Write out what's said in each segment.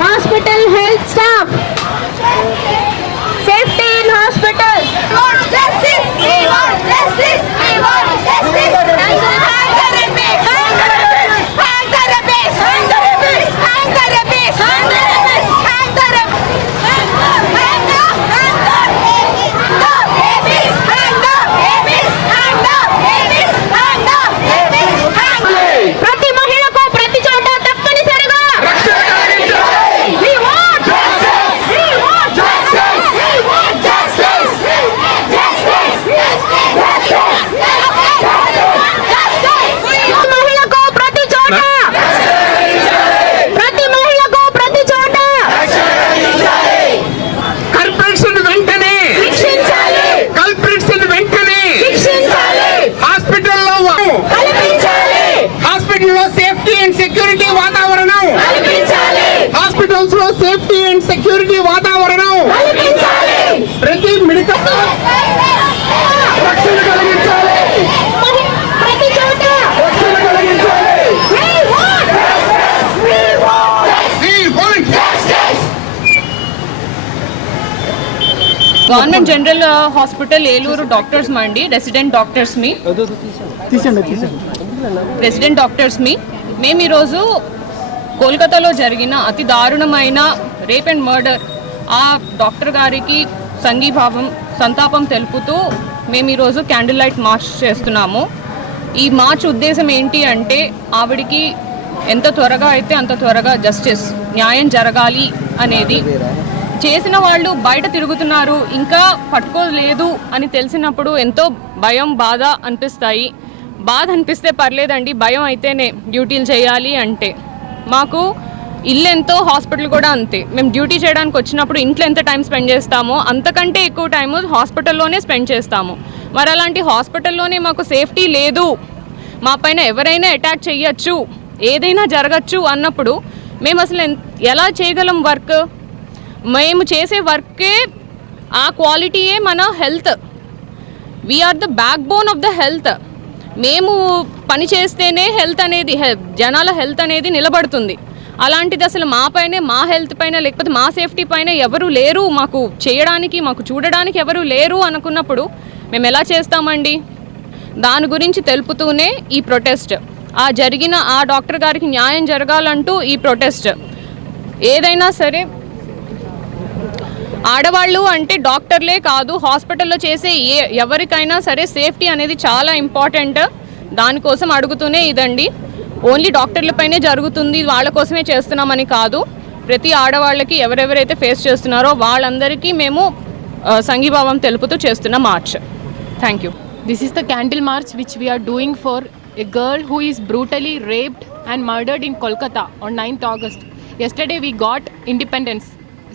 Hospital health staff. Safety in hospital. We want justice. We want justice. We want justice. Hang the rapists. Hang the rapists. Hang the rapists. Hang the rapists. Hang the rapists. Hang the rapists. Hang the rapists. Hang the rapists. Hang the rapists. Hang the rapists. Hang the rapists. Hang the rapists. ప్రతి మహిళకు ప్రతి చోట తప్పనిసరిగా We want justice! We want justice! We want justice! Justice! మహిళకు ప్రతి చోట ప్రతి మహిళకు ప్రతి చోట కల్ప్రిట్స్ వెంటనే శిక్షించాలి కల్ప్రిట్స్ వెంటనే శిక్షించాలి హాస్పిటల్లో కల్పించాలి హాస్పిటల్లో సేఫ్టీ అండ్ సెక్యూరిటీ వాతావరణం కల్పించాలి హాస్పిటల్స్ లో సేఫ్టీ అండ్ సెక్యూరిటీ వాతావరణం కల్పించాలి ప్రతి మెడికల్ రక్షణ కలిగించాలి ప్రతి చోట రక్షణ కలిగించాలి We want justice! We want We want justice! Government general hospital Eluru doctors మండి రెసిడెంట్ డాక్టర్స్ మీ మేము ఈరోజు కోల్కతాలో జరిగిన అతి దారుణమైన రేప్ అండ్ మర్డర్ ఆ డాక్టర్ గారికి సంతాపం తెలుపుతూ మేము ఈరోజు క్యాండిల్ లైట్ మార్చ్ చేస్తున్నాము. ఈ మార్చ్ ఉద్దేశం ఏంటి అంటే ఆవిడికి ఎంత త్వరగా అయితే అంత త్వరగా జస్టిస్ న్యాయం జరగాలి అనేది. చేసిన వాళ్ళు బయట తిరుగుతున్నారు, ఇంకా పట్టుకోలేదు అని తెలిసినప్పుడు ఎంతో భయం బాధ అనిపిస్తాయి. బాధ అనిపిస్తే పర్లేదండి, భయం అయితేనే డ్యూటీలు చేయాలి అంటే. మాకు ఇల్లు ఎంతో హాస్పిటల్ కూడా అంతే. మేము డ్యూటీ చేయడానికి వచ్చినప్పుడు ఇంట్లో ఎంత టైం స్పెండ్ చేస్తామో అంతకంటే ఎక్కువ టైము హాస్పిటల్లోనే స్పెండ్ చేస్తాము. మరి అలాంటి హాస్పిటల్లోనే మాకు సేఫ్టీ లేదు, మా పైన ఎవరైనా అటాక్ చేయొచ్చు, ఏదైనా జరగచ్చు అన్నప్పుడు మేము అసలు ఎలా చేయగలం వర్క్? మేము చేసే వర్కే ఆ క్వాలిటీయే మన health. We're the backbone of the health. మేము పని చేస్తేనే హెల్త్ అనేది జనాల హెల్త్ అనేది నిలబడుతుంది. అలాంటిది అసలు మా పైనే, మా హెల్త్ పైన లేకపోతే మా సేఫ్టీ పైన ఎవరు లేరు, మాకు చేయడానికి మాకు చూడడానికి ఎవరు లేరు అనుకున్నప్పుడు మేము ఎలా చేస్తామండి? దాని గురించి తెలుపుతూనే ఈ ప్రొటెస్ట్. ఆ జరిగిన ఆ డాక్టర్ గారికి న్యాయం జరగాలంటూ ఈ ప్రొటెస్ట్. ఏదైనా సరే ఆడవాళ్ళు అంటే డాక్టర్లే కాదు, హాస్పిటల్లో చేసే ఎవరికైనా సరే సేఫ్టీ అనేది చాలా ఇంపార్టెంట్. దానికోసం అడుగుతూనే ఇదండి. ఓన్లీ డాక్టర్లపైనే జరుగుతుంది, వాళ్ళ కోసమే చేస్తున్నామని కాదు. ప్రతి ఆడవాళ్ళకి ఎవరెవరైతే ఫేస్ చేస్తున్నారో వాళ్ళందరికీ మేము సంఘీభావం తెలుపుతూ చేస్తున్న March. Thank you. This is the candle march which we are doing for a girl who is brutally raped and murdered in Kolkata on 9th August. Yesterday we got independence,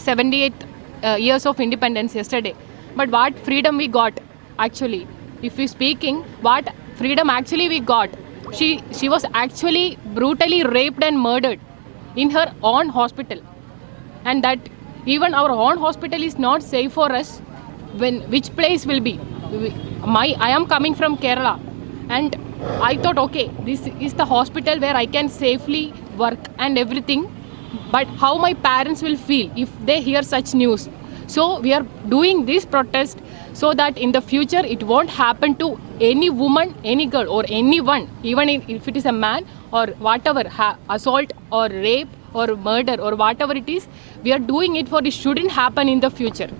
78 years of independence yesterday. But what freedom we got actually? If we speaking, what freedom actually we got? She was actually brutally raped and murdered in her own hospital. And that even our own hospital is not safe for us. Which place will be? I am coming from Kerala and I thought, okay, this is the hospital where I can safely work and everything. But how my parents will feel if they hear such news? So we are doing this protest so that in the future it won't happen to any woman, any girl or anyone, even if it is a man or whatever, assault or rape or murder or whatever it is. We are doing it for it shouldn't happen in the future.